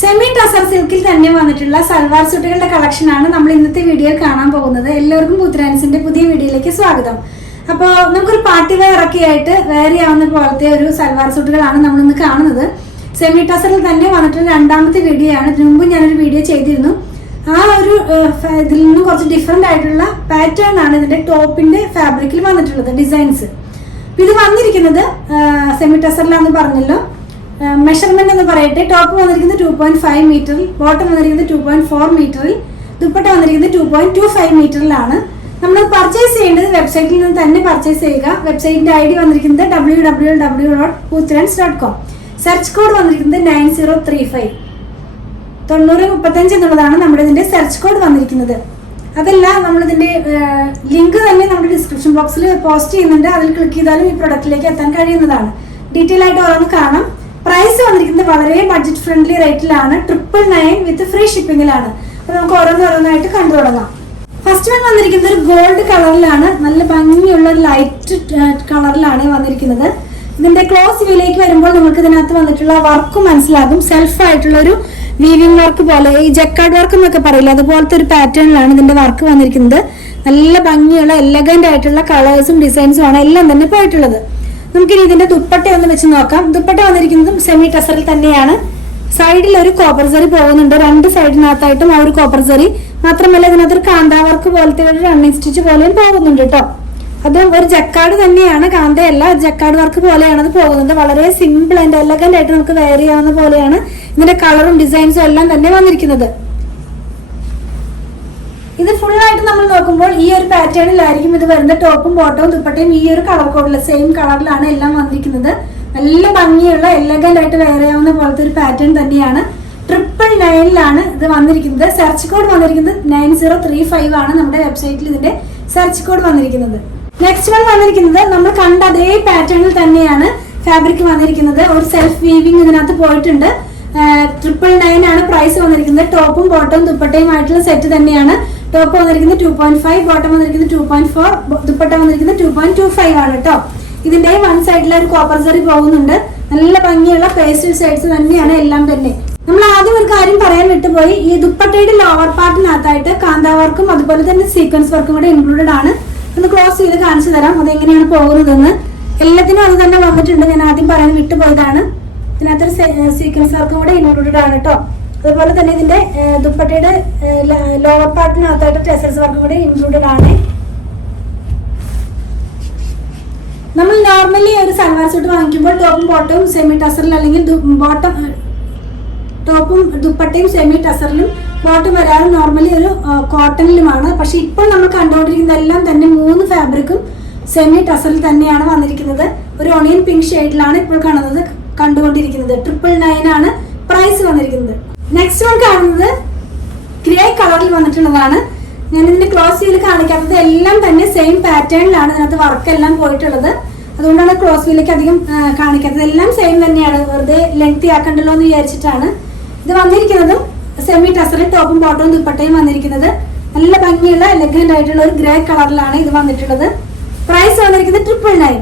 Semi tussar സിൽക്കിൽ തന്നെ വന്നിട്ടുള്ള സൽവാർ സൂട്ടുകളുടെ കളക്ഷനാണ് നമ്മൾ ഇന്നത്തെ വീഡിയോയിൽ കാണാൻ പോകുന്നത്. എല്ലാവർക്കും പുത്രാൻസിന്റെ പുതിയ വീഡിയോയിലേക്ക് സ്വാഗതം. അപ്പോൾ നമുക്കൊരു പാർട്ടി വെയർ ഒക്കെ ആയിട്ട് വെയർ ചെയ്യാവുന്ന പോലത്തെ ഒരു സൽവാർ സൂട്ടുകളാണ് നമ്മൾ ഇന്ന് കാണുന്നത്. സെമി ടസറിൽ തന്നെ വന്നിട്ടുള്ള രണ്ടാമത്തെ വീഡിയോ ആണ്. ഇതിനു മുമ്പ് ഞാനൊരു വീഡിയോ ചെയ്തിരുന്നു. ആ ഒരു ഇതിൽ നിന്നും കുറച്ച് ഡിഫറെന്റ് ആയിട്ടുള്ള പാറ്റേൺ ആണ് ഇതിന്റെ ടോപ്പിന്റെ ഫാബ്രിക്കിൽ വന്നിട്ടുള്ളത്, ഡിസൈൻസ്. ഇത് വന്നിരിക്കുന്നത് സെമി ടസറിലാന്ന് പറഞ്ഞല്ലോ. മെഷർമെന്റ് എന്ന് പറയട്ടെ, ടോപ്പ് വന്നിരിക്കുന്നത് 2.5 മീറ്ററിൽ, ബോട്ടം വന്നിരിക്കുന്നത് 2.4 മീറ്ററിൽ, ദുപ്പട്ട വന്നിരിക്കുന്നത് 2.25 മീറ്ററിലാണ്. നമ്മൾ പർച്ചേസ് ചെയ്യേണ്ടത് വെബ്സൈറ്റിൽ നിന്ന് തന്നെ പർച്ചേസ് ചെയ്യുക. വെബ്സൈറ്റിന്റെ ID വന്നിരിക്കുന്നത് www.putrans.com. സെർച്ച് കോഡ് വന്നിരിക്കുന്നത് 9035 9035 എന്നുള്ളതാണ് നമ്മുടെ ഇതിന്റെ സെർച്ച് കോഡ് വന്നിരിക്കുന്നത്. അതല്ല, നമ്മളിതിന്റെ ലിങ്ക് തന്നെ നമ്മുടെ ഡിസ്ക്രിപ്ഷൻ ബോക്സിൽ പോസ്റ്റ് ചെയ്യുന്നുണ്ട്. അതിൽ ക്ലിക്ക് ചെയ്താലും ഈ പ്രൊഡക്റ്റിലേക്ക് എത്താൻ കഴിയുന്നതാണ്. ഡീറ്റെയിൽ ആയിട്ട് ഓരോന്ന് കാണാം. പ്രൈസ് വന്നിരിക്കുന്നത് വളരെ ബഡ്ജറ്റ് ഫ്രണ്ട്ലി റേറ്റിലാണ്. 999 വിത്ത് ഫ്രീ ഷിപ്പിംഗിലാണ്. അപ്പൊ നമുക്ക് ഓരോന്നായിട്ട് കണ്ടു തുടങ്ങാം. ഫസ്റ്റ് വൺ വന്നിരിക്കുന്നത് ഒരു ഗോൾഡ് കളറിലാണ്. നല്ല ഭംഗിയുള്ള ലൈറ്റ് കളറിലാണ് വന്നിരിക്കുന്നത്. ഇതിന്റെ ക്ലോസ് വ്യൂയിലേക്ക് വരുമ്പോൾ നമുക്ക് ഇതിനകത്ത് വന്നിട്ടുള്ള വർക്ക് മനസ്സിലാകും. സെൽഫ് ആയിട്ടുള്ള ഒരു വീവിംഗ് വർക്ക് പോലെ, ഈ ജക്കാർഡ് വർക്ക് എന്നൊക്കെ പറയില്ല, അതുപോലത്തെ ഒരു പാറ്റേണിലാണ് ഇതിന്റെ വർക്ക് വന്നിരിക്കുന്നത്. നല്ല ഭംഗിയുള്ള എലഗന്റ് ആയിട്ടുള്ള കളേഴ്സും ഡിസൈൻസും ആണ് എല്ലാം തന്നെ പോയിട്ടുള്ളത്. നമുക്കിനി ഇതിന്റെ ദുപ്പട്ട ഒന്ന് വെച്ച് നോക്കാം. ദുപ്പട്ട വന്നിരിക്കുന്നതും സെമി ടസറിൽ തന്നെയാണ്. സൈഡിൽ ഒരു കോപ്പർ സറി പോകുന്നുണ്ട്, രണ്ട് സൈഡിനകത്തായിട്ടും ആ ഒരു കോപ്പർ സറി. മാത്രമല്ല ഇതിനകത്ത് ഒരു കാന്താ വർക്ക് പോലത്തെ ഒരു റണ്ണിങ് സ്റ്റിച്ച് പോലെയും പോകുന്നുണ്ട് കേട്ടോ. അത് ഒരു ജക്കാർഡ് തന്നെയാണ്, കാന്തയല്ല, ജക്കാർഡ് വർക്ക് പോലെയാണ് അത് പോകുന്നത്. വളരെ സിമ്പിൾ ആൻഡ് എലഗന്റ് ആയിട്ട് നമുക്ക് വെയർ ചെയ്യാവുന്ന പോലെയാണ് ഇതിന്റെ കളറും ഡിസൈൻസും എല്ലാം തന്നെ വന്നിരിക്കുന്നത്. ഇത് ഫുൾ ആയിട്ട് നമ്മൾ നോക്കുമ്പോൾ ഈ ഒരു പാറ്റേണിലായിരിക്കും ഇത് വരുന്നത്. ടോപ്പും ബോട്ടവും ദുപ്പട്ടയും ഈ ഒരു കളർ കോഡിൽ സെയിം കളറിലാണ് എല്ലാം വന്നിരിക്കുന്നത്. നല്ല ഭംഗിയുള്ള എലഗന്റ് ആയിട്ട് വെയർ ചെയ്യാവുന്ന പോലത്തെ ഒരു പാറ്റേൺ തന്നെയാണ്. 999 ഇത് വന്നിരിക്കുന്നത്. സെർച്ച് കോഡ് വന്നിരിക്കുന്നത് 9035 ആണ് നമ്മുടെ വെബ്സൈറ്റിൽ ഇതിന്റെ സെർച്ച് കോഡ് വന്നിരിക്കുന്നത്. നെക്സ്റ്റ് വൺ വന്നിരിക്കുന്നത് നമ്മൾ കണ്ട അതേ പാറ്റേണിൽ തന്നെയാണ് ഫാബ്രിക് വന്നിരിക്കുന്നത്. ഒരു സെൽഫ് വീവിംഗ് ഇതിനകത്ത് പോയിട്ടുണ്ട്. 999 ആണ് പ്രൈസ് വന്നിരിക്കുന്നത്. ടോപ്പും ബോട്ടവും ദുപ്പട്ടയും ആയിട്ടുള്ള സെറ്റ് തന്നെയാണ്. ടോപ്പ് വന്നിരിക്കുന്നത് 2.5, ബോട്ടം വന്നിരിക്കുന്നത് 2.4, ദുപ്പട്ട വന്നിരിക്കുന്നത് 2.25 ആണ് കേട്ടോ. ഇതിന്റെ വൺ സൈഡിൽ ഒരു കോപ്പർ സറി പോകുന്നുണ്ട്. നല്ല ഭംഗിയുള്ള പേസ്റ്റൽ ഷെയ്ഡ്സ് തന്നെയാണ് എല്ലാം തന്നെ. നമ്മൾ ആദ്യം ഒരു കാര്യം പറയാൻ വിട്ടുപോയി. ഈ ദുപ്പട്ടയുടെ ലോവർ പാർട്ടിനകത്തായിട്ട് കാന്താ വർക്കും അതുപോലെ തന്നെ സീക്വൻസ് വർക്കും കൂടെ ഇൻക്ലൂഡഡ് ആണ്. ഒന്ന് ക്ലോസ് ചെയ്ത് കാണിച്ചു തരാം അതെങ്ങനെയാണ് പോകുന്നതെന്ന്. എല്ലാത്തിനും അത് തന്നെ വന്നിട്ടുണ്ട്. ഞാൻ ആദ്യം പറയാൻ വിട്ടുപോയതാണ്. ഇതിനകത്തൊരു സീക്വൻസ് വർക്കും കൂടെ ഇൻക്ലൂഡഡ് ആണ് കേട്ടോ. അതുപോലെ തന്നെ ഇതിന്റെ ദുപ്പട്ടയുടെ ലോവർ പാർട്ടിനകത്തായിട്ട് ടെസൽസ് വർക്കും കൂടെ ഇൻക്ലൂഡഡ് ആണ്. നമ്മൾ നോർമലി ഒരു സൽവാർ സൂട്ട് വാങ്ങിക്കുമ്പോൾ ടോപ്പും ബോട്ടവും സെമി ടസറിൽ, അല്ലെങ്കിൽ ടോപ്പും ദുപ്പട്ടയും സെമി ടസറിലും, ബോട്ടം വരാറ് നോർമലി ഒരു കോട്ടണിലുമാണ്. പക്ഷെ ഇപ്പോൾ നമ്മൾ കണ്ടുകൊണ്ടിരിക്കുന്നതെല്ലാം തന്നെ 3 ഫാബ്രിക്കും സെമി ടസറിൽ തന്നെയാണ് വന്നിരിക്കുന്നത്. ഒരു ഓണിയൻ പിങ്ക് ഷെയ്ഡിലാണ് ഇപ്പോൾ കണ്ടുകൊണ്ടിരിക്കുന്നത്. 999 ആണ് പ്രൈസ് വന്നിരിക്കുന്നത്. നെക്സ്റ്റ് വൺ കാണുന്നത് ഗ്രേ കളറിൽ വന്നിട്ടുള്ളതാണ്. ഞാൻ ഇതിന്റെ ക്ലോസ് വ്യൂയിൽ കാണിക്കാത്തത് എല്ലാം തന്നെ സെയിം പാറ്റേണിലാണ് ഇതിനകത്ത് വർക്ക് എല്ലാം പോയിട്ടുള്ളത്. അതുകൊണ്ടാണ് ക്ലോസ് വ്യൂയിലേക്ക് അധികം കാണിക്കാത്തത്. എല്ലാം സെയിം തന്നെയാണ്, വെറുതെ ലെങ്തി ആക്കണ്ടല്ലോ എന്ന് വിചാരിച്ചിട്ടാണ്. ഇത് വന്നിരിക്കുന്നതും സെമി ടസറിൽ ടോപ്പും ബോട്ടവും ദുപ്പട്ടയും വന്നിരിക്കുന്നത്. നല്ല ഭംഗിയുള്ള എലഗന്റ് ആയിട്ടുള്ള ഒരു ഗ്രേ കളറിലാണ് ഇത് വന്നിട്ടുള്ളത്. പ്രൈസ് വന്നിരിക്കുന്നത് 999.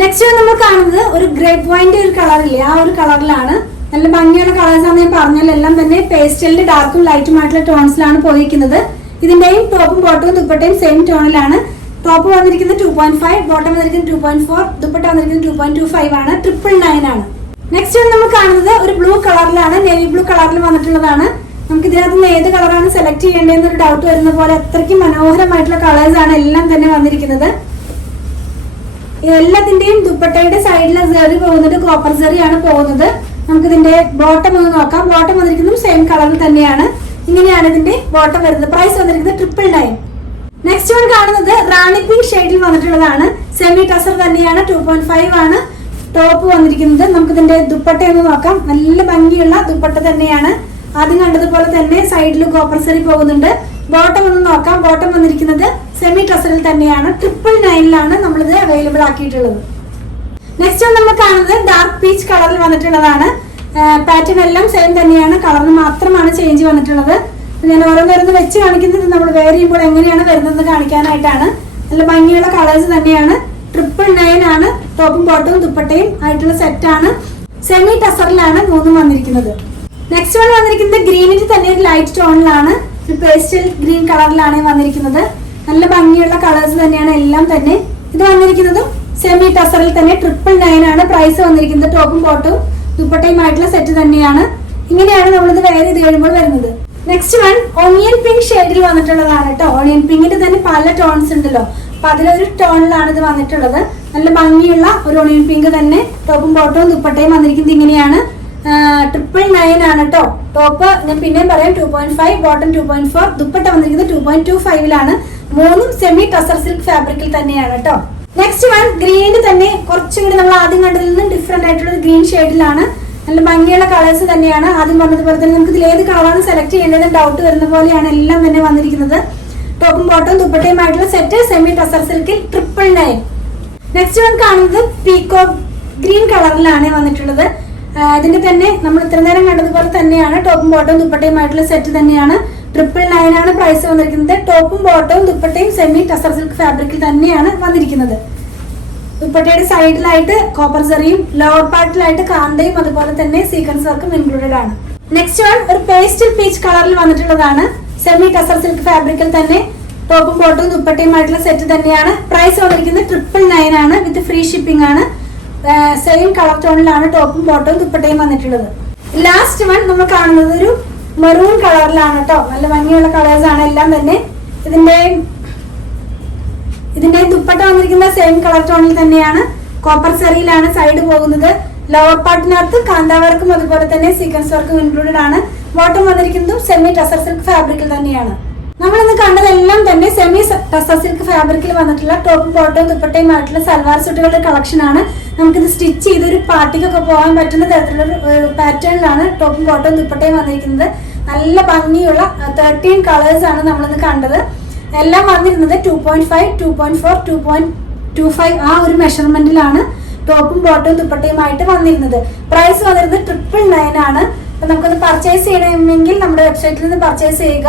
നെക്സ്റ്റ് നമ്മൾ കാണുന്നത് ഒരു ഗ്രേപ്പ് വൈൻ്റെ ഒരു കളറില്ലേ, ആ ഒരു കളറിലാണ്. നല്ല ഭംഗിയുള്ള കളേഴ്സ് ആണ്. ഞാൻ പറഞ്ഞാൽ എല്ലാം തന്നെ പേസ്റ്റലിന്റെ ഡാർക്കും ലൈറ്റും ആയിട്ടുള്ള ടോൺസിലാണ് പോയിരിക്കുന്നത്. ഇതിന്റെയും ടോപ്പും ബോട്ടവും ദുപ്പട്ടയും സെയിം ടോണിലാണ്. ടോപ്പ് വന്നിരിക്കുന്നത് 2.5, ബോട്ടം വന്നിരിക്കുന്നത് 2.4, ദുപ്പട്ട വന്നിരിക്കുന്നത് 2.25 ആണ്. 999 ആണ്. നെക്സ്റ്റ് നമ്മൾ കാണുന്നത് ഒരു ബ്ലൂ കളറിലാണ്, നേവി ബ്ലൂ കളറിൽ വന്നിട്ടുള്ളതാണ്. നമുക്ക് ഇതിനകത്ത് നിന്ന് ഏത് കളറാണ് സെലക്ട് ചെയ്യേണ്ടതെന്നൊരു ഡൗട്ട് വരുന്ന പോലെ അത്രയ്ക്ക് മനോഹരമായിട്ടുള്ള കളേഴ്സ് ആണ് എല്ലാം തന്നെ വന്നിരിക്കുന്നത്. എല്ലാത്തിന്റെയും ദുപ്പട്ടയുടെ സൈഡിലെ സെറി പോകുന്നത് കോപ്പർ സെറിയാണ് പോകുന്നത്. നമുക്ക് ഇതിന്റെ ബോട്ടം ഒന്ന് നോക്കാം. ബോട്ടം വന്നിരിക്കുന്നതും സെയിം കളറിൽ തന്നെയാണ്. ഇങ്ങനെയാണ് ഇതിന്റെ ബോട്ടം വരുന്നത്. പ്രൈസ് വന്നിരിക്കുന്നത് 999. നെക്സ്റ്റ് വൺ കാണുന്നത് റാണി പിങ്ക് ഷെയ്ഡിൽ വന്നിട്ടുള്ളതാണ്. സെമി ടസർ തന്നെയാണ്. 2.5 ആണ് ടോപ്പ് വന്നിരിക്കുന്നത്. നമുക്ക് ഇതിന്റെ ദുപ്പട്ട ഒന്ന് നോക്കാം. നല്ല ഭംഗിയുള്ള ദുപ്പട്ട തന്നെയാണ്. ആദ്യം കണ്ടതുപോലെ തന്നെ സൈഡിൽ കോപ്പർ സറി പോകുന്നുണ്ട്. ബോട്ടം ഒന്ന് നോക്കാം. ബോട്ടം വന്നിരിക്കുന്നത് സെമി ടസറിൽ തന്നെയാണ്. 999 നമ്മളിത് അവൈലബിൾ ആക്കിയിട്ടുള്ളത്. നെക്സ്റ്റ് വൺ നമ്മൾ കാണുന്നത് ഡാർക്ക് പീച്ച് കളറിൽ വന്നിട്ടുള്ളതാണ്. പാറ്റേൺ എല്ലാം സെയിം തന്നെയാണ്, കളറിന് മാത്രമാണ് ചേഞ്ച് വന്നിട്ടുള്ളത്. ഞാൻ ഓരോന്നോരോന്ന് വെച്ച് കാണിക്കുന്നത് നമ്മൾ വെയർ ചെയ്യുമ്പോൾ എങ്ങനെയാണ് വരുന്നത് കാണിക്കാനായിട്ടാണ്. നല്ല ഭംഗിയുള്ള കളേഴ്സ് തന്നെയാണ്. 999 ആണ്. ടോപ്പും ബോട്ടവും ദുപ്പട്ടയും ആയിട്ടുള്ള സെറ്റാണ്. സെമി ടസറിലാണ് 3 വന്നിരിക്കുന്നത്. നെക്സ്റ്റ് വൺ വന്നിരിക്കുന്നത് ഗ്രീനിൽ തന്നെ ഒരു ലൈറ്റ് ടോണിലാണ്, ഒരു പേസ്റ്റൽ ഗ്രീൻ കളറിലാണ് വന്നിരിക്കുന്നത്. നല്ല ഭംഗിയുള്ള കളേഴ്സ് തന്നെയാണ് എല്ലാം തന്നെ. ഇത് വന്നിരിക്കുന്നതും സെമി ടസറിൽ തന്നെ 999 ആണ് പ്രൈസ് വന്നിരിക്കുന്നത്. ടോപ്പും ബോട്ടും ദുപ്പട്ടയുമായിട്ടുള്ള സെറ്റ് തന്നെയാണ്. ഇങ്ങനെയാണ് നമ്മളിത് വെയർ ചെയ്ത് കഴിയുമ്പോൾ വരുന്നത്. നെക്സ്റ്റ് വൺ ഓണിയൻ പിങ്ക് ഷെയ്ഡിൽ വന്നിട്ടുള്ളതാണ് കേട്ടോ. ഓണിയൻ പിങ്കിന്റെ തന്നെ പല ടോൺസ് ഉണ്ടല്ലോ, അപ്പൊ അതിലൊരു ടോണിലാണ് ഇത് വന്നിട്ടുള്ളത്. നല്ല ഭംഗിയുള്ള ഒരു ഓണിയൻ പിങ്ക് തന്നെ. ടോപ്പും ബോട്ടവും ദുപ്പട്ടയും വന്നിരിക്കുന്നത് ഇങ്ങനെയാണ്. 999 ആണ് കേട്ടോ. ടോപ്പ് ഞാൻ പിന്നെയും പറയാം 2.5, ബോട്ടം 2.4, ദുപ്പട്ട വന്നിരിക്കുന്നത് 2.25ലാണ്. മൂന്നും സെമി ടസർ സിൽക്ക് ഫാബ്രിക്കിൽ തന്നെയാണ് കേട്ടോ. നെക്സ്റ്റ് വൺ ഗ്രീന് തന്നെ കുറച്ചും കൂടി നമ്മൾ ആദ്യം കണ്ടതിൽ നിന്നും ഡിഫറെന്റ് ആയിട്ടുള്ള ഒരു ഗ്രീൻ ഷെയ്ഡിലാണ്. നല്ല ഭംഗിയുള്ള കളേഴ്സ് തന്നെയാണ്. ആദ്യം പറഞ്ഞതുപോലെ തന്നെ നമുക്ക് ഇതിൽ ഏത് കളറാണ് സെലക്ട് ചെയ്യേണ്ടത് ഡൗട്ട് വരുന്ന പോലെയാണ് എല്ലാം തന്നെ വന്നിരിക്കുന്നത്. ടോപ്പും ബോട്ടവും ദുപ്പട്ടയുമായിട്ടുള്ള സെറ്റ് സെമി ടസർ സിൽക്കിൽ 999. നെക്സ്റ്റ് വൺ കാണുന്നത് പീക്കോ ഗ്രീൻ കളറിലാണ് വന്നിട്ടുള്ളത്. ഇതിന്റെ തന്നെ നമ്മൾ ഇത്ര നേരം കണ്ടതുപോലെ തന്നെയാണ്. ടോപ്പും ബോട്ടവും ദുപ്പട്ടയുമായിട്ടുള്ള സെറ്റ് തന്നെയാണ്. 999 ആണ് പ്രൈസ് വന്നിരിക്കുന്നത്. ടോപ്പും ബോട്ടവും ദുപ്പട്ടയും സെമി ടസർ സിൽക്ക് ഫാബ്രിക്കിൽ തന്നെയാണ് വന്നിരിക്കുന്നത്. ദുപ്പട്ടയുടെ സൈഡിലായിട്ട് കോപ്പർ സെറിയും ലോവർ പാർട്ടിലായിട്ട് കാന്തയും അതുപോലെ തന്നെ സീക്വൻസ് വർക്കും ഇൻക്ലൂഡഡ് ആണ്. നെക്സ്റ്റ് വൺ ഒരു പേസ്റ്റൽ പീച്ച് കളറിൽ വന്നിട്ടുള്ളതാണ്. സെമി ടസർ സിൽക്ക് ഫാബ്രിക്കിൽ തന്നെ ടോപ്പും ബോട്ടവും ദുപ്പട്ടയുമായിട്ടുള്ള സെറ്റ് തന്നെയാണ്. പ്രൈസ് വന്നിരിക്കുന്നത് 999 ആണ്. വിത്ത് ഫ്രീ ഷിപ്പിംഗ് ആണ്. സെയിം കളർ ടോണിലാണ് ടോപ്പും ബോട്ടവും ദുപ്പട്ടയും വന്നിട്ടുള്ളത്. ലാസ്റ്റ് വൺ നമ്മൾ കാണുന്നത് ഒരു മെറൂൺ കളറിലാണ് കേട്ടോ. നല്ല ഭംഗിയുള്ള കളേഴ്സ് ആണ് എല്ലാം തന്നെ. ഇതിന്റെ ദുപ്പട്ട വന്നിരിക്കുന്ന സെയിം കളർ ടോണിൽ തന്നെയാണ്. കോപ്പർ സെറിയിലാണ് സൈഡ് പോകുന്നത്. ലോവർ പാർട്ടിനകത്ത് കാന്താവർക്കും അതുപോലെ തന്നെ സീക്വൻസ് വർക്കും ഇൻക്ലൂഡഡ് ആണ്. ബോട്ടം വന്നിരിക്കുന്നതും സെമി ടസർ സിൽക്ക് ഫാബ്രിക്കിൽ തന്നെയാണ്. നമ്മൾ ഇന്ന് കണ്ടതെല്ലാം തന്നെ സെമി ടസർ സിൽക്ക് ഫാബ്രിക്കിൽ വന്നിട്ടുള്ള ടോപ്പും ബോട്ടവും ദുപ്പട്ടയുമായിട്ടുള്ള സൽവാർ സൂട്ടുകളുടെ കളക്ഷൻ ആണ്. നമുക്കിത് സ്റ്റിച്ച് ചെയ്ത് ഒരു പാർട്ടിക്കൊക്കെ പോകാൻ പറ്റുന്ന തരത്തിലുള്ള പാറ്റേണിലാണ് ടോപ്പും ബോട്ടവും ദുപ്പട്ടയും വന്നിരിക്കുന്നത്. നല്ല ഭംഗിയുള്ള 13 കളേഴ്സ് ആണ് നമ്മളിന്ന് കണ്ടത്. എല്ലാം വന്നിരുന്നത് 2.5, 2.4, 2.25 ആ ഒരു മെഷർമെന്റിലാണ് ടോപ്പും ബോട്ടവും ദുപ്പട്ടയുമായിട്ട് വന്നിരുന്നത്. പ്രൈസ് വന്നിരുന്നത് 999 ആണ്. അപ്പൊ നമുക്കത് പർച്ചേസ് ചെയ്യണമെങ്കിൽ നമ്മുടെ വെബ്സൈറ്റിൽ നിന്ന് പർച്ചേസ് ചെയ്യുക.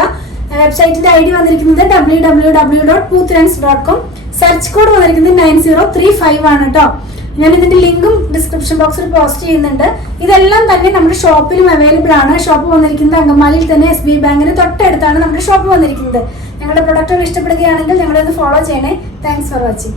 വെബ്സൈറ്റിന്റെ ഐഡി വന്നിരിക്കുന്നത് www.poothrands.com. സെർച്ച് കോഡ് വന്നിരിക്കുന്നത് 9035 ആണ് കേട്ടോ. ഞാൻ ഇതിന്റെ ലിങ്കും ഡിസ്ക്രിപ്ഷൻ ബോക്സിൽ പോസ്റ്റ് ചെയ്യുന്നുണ്ട്. ഇതെല്ലാം തന്നെ നമ്മുടെ ഷോപ്പിലും അവൈലബിൾ ആണ്. ഷോപ്പ് വന്നിരിക്കുന്നത് അങ്കമാലിയിൽ തന്നെ SBI ബാങ്കിന് തൊട്ടടുത്താണ് നമ്മുടെ ഷോപ്പ് വന്നിരിക്കുന്നത്. ഞങ്ങളുടെ പ്രൊഡക്റ്റുകൾ ഇഷ്ടപ്പെടുകയാണെങ്കിൽ ഞങ്ങളെ ഒന്ന് ഫോളോ ചെയ്യണേ. Thanks for watching.